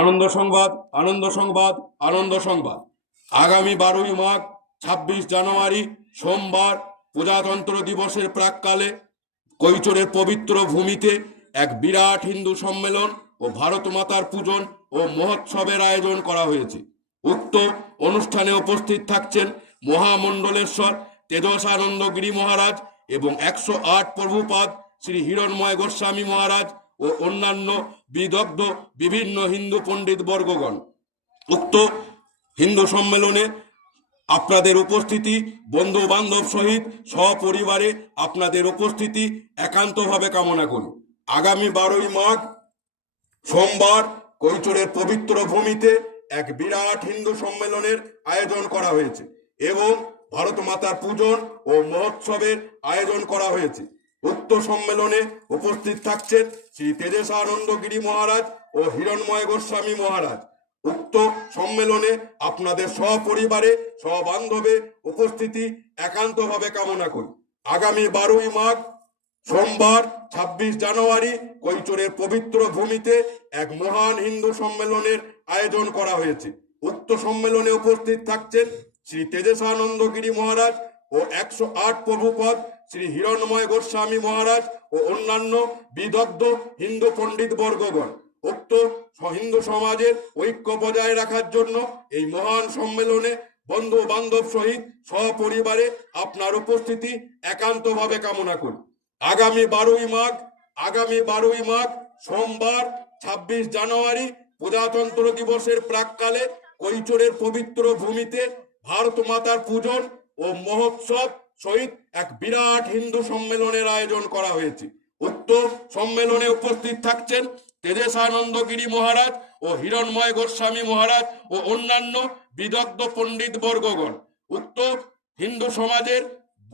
আনন্দ সংবাদ, আনন্দ সংবাদ, আনন্দ সংবাদ। আগামী 12ই মাঘ, 26 জানুয়ারি সোমবার প্রজাতন্ত্র দিবসের প্রাক্কালে কৈচরের পবিত্র ভূমিতে এক বিরাট হিন্দু সম্মেলন ও ভারত মাতার পূজন ও মহোৎসবের আয়োজন করা হয়েছে। উক্ত অনুষ্ঠানে উপস্থিত থাকছেন মহামণ্ডলেশ্বর তেজসানন্দ গিরি মহারাজ এবং 108 প্রভুপাদ শ্রী হিরণময় গোস্বামী মহারাজ ও অন্যান্য বিদগ্ধ বিভিন্ন হিন্দু পণ্ডিত বর্গগণ। উক্ত হিন্দু সম্মেলনে আপনাদের উপস্থিতি, বন্ধু বান্ধব সহিত সপরিবারে আপনাদের উপস্থিতি একান্তভাবে কামনা করি। আগামী 12ই মাঘ সোমবার কৈচরের পবিত্র ভূমিতে এক বিরাট হিন্দু সম্মেলনের আয়োজন করা হয়েছে এবং ভারত মাতার পূজন ও মহোৎসবের আয়োজন করা হয়েছে। উক্ত সম্মেলনে উপস্থিত থাকছেন শ্রী তেজসানন্দ গিরি মহারাজ ও হিরণময় গোস্বামী মহারাজ। উক্ত সম্মেলনে আপনাদের সপরিবারে সবান্ধবে উপস্থিতি একান্তভাবে কামনা করি। আগামী 12ই মাঘ সোমবার 26 জানুয়ারি কৈচরের পবিত্র ভূমিতে এক মহান হিন্দু সম্মেলনের আয়োজন করা হয়েছে। উক্ত সম্মেলনে উপস্থিত থাকছেন শ্রী তেজসানন্দ গিরি মহারাজ ও 108 প্রভুপদ শ্রী হিরণময় গোস্বামী মহারাজ ও অন্যান্য বিদগ্ধ হিন্দু পণ্ডিত বর্গগণ। উক্ত হিন্দু সমাজের ঐক্য বজায় রাখার জন্য এই মহান সম্মেলনে বন্ধু বান্ধব সহিত সপরিবারে আপনার উপস্থিতি একান্তভাবে কামনা করি। আগামী 12ই মাঘ সোমবার 26 জানুয়ারি প্রজাতন্ত্র দিবসের প্রাক্কালে কৈচরের পবিত্র ভূমিতে ভারত মাতার পূজন ও মহোৎসব সহিত এক বিরাট হিন্দু সম্মেলনের আয়োজন করা হয়েছে। উক্ত সম্মেলনে উপস্থিত থাকছেন তেজসানন্দ গিরি মহারাজ ও হিরণময় গোস্বামী মহারাজ ও অন্যান্য বিদগ্ধ পণ্ডিত বর্গগণ। উক্ত হিন্দু সমাজের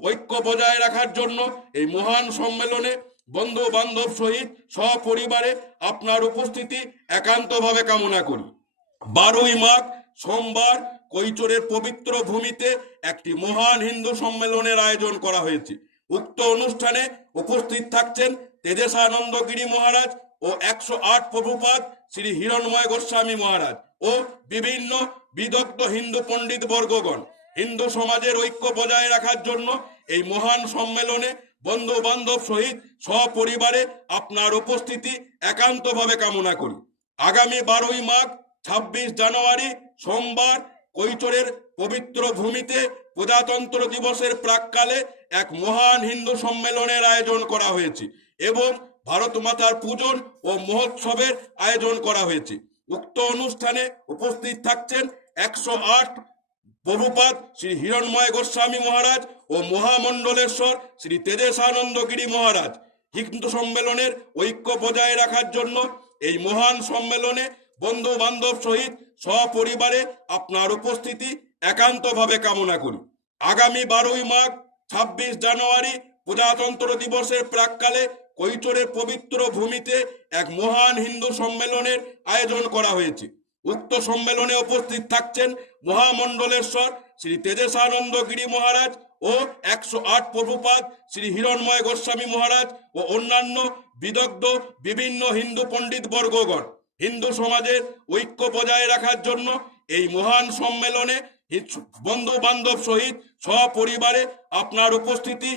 ঐক্য বজায় রাখার জন্য এই মহান সম্মেলনে বন্ধু বান্ধব সহিত সপরিবারে আপনার উপস্থিতি একান্তভাবে কামনা করি। 12ই মাঘ সোমবার কৈচরের পবিত্র ভূমিতে একটি মহান হিন্দু সম্মেলনের আয়োজন করা হয়েছে। উক্ত অনুষ্ঠানে উপস্থিত থাকছেন তেজসানন্দ গিরি মহারাজ ও 108 প্রভুপাদ শ্রী হিরণময় গোস্বামী মহারাজ ও বিভিন্ন বিদগ্ধ হিন্দু পণ্ডিত বর্গগণ। হিন্দু সমাজের ঐক্য বজায় রাখার জন্য এই মহান সম্মেলনে বন্ধু বান্ধব সহিত সপরিবারে আপনার উপস্থিতি একান্তভাবে কামনা করি। আগামী 12ই মাঘ 26 জানুয়ারি সোমবার কৈচরের পবিত্র ভূমিতে প্রজাতন্ত্র দিবসের প্রাক্কালে এক মহান হিন্দু সম্মেলনের আয়োজন করা হয়েছে এবং ভারত মাতার পূজন ও মহোৎসবের আয়োজন করা হয়েছে। উক্ত অনুষ্ঠানে উপস্থিত থাকছেন 108 প্রভুপাদ শ্রী হিরণময় গোস্বামী মহারাজ ও মহামণ্ডলেশ্বর শ্রী তেজসানন্দ গিরি মহারাজ। হিন্দু সম্মেলনের ঐক্য বজায় রাখার জন্য এই মহান সম্মেলনে বন্ধু বান্ধব সহিত সপরিবারে আপনার উপস্থিতি একান্তভাবে কামনা করি। আগামী 12ই মাঘ 26 জানুয়ারি প্রজাতন্ত্র দিবসের প্রাক্কালে কৈচরের পবিত্র ভূমিতে এক মহান হিন্দু সম্মেলনের আয়োজন করা হয়েছে। উক্ত সম্মেলনে উপস্থিত থাকছেন মহামণ্ডলেশ্বর শ্রী তেজসানন্দ গিরি মহারাজ ও 108 প্রভুপাদ শ্রী হিরণময় গোস্বামী মহারাজ ও অন্যান্য বিদগ্ধ বিভিন্ন হিন্দু পণ্ডিত বর্গগণ। হিন্দু সমাজের ঐক্য বজায় রাখার জন্য এই মহান সম্মেলনে বন্ধু বান্ধব সহিত সপরিবারে আপনার উপস্থিতি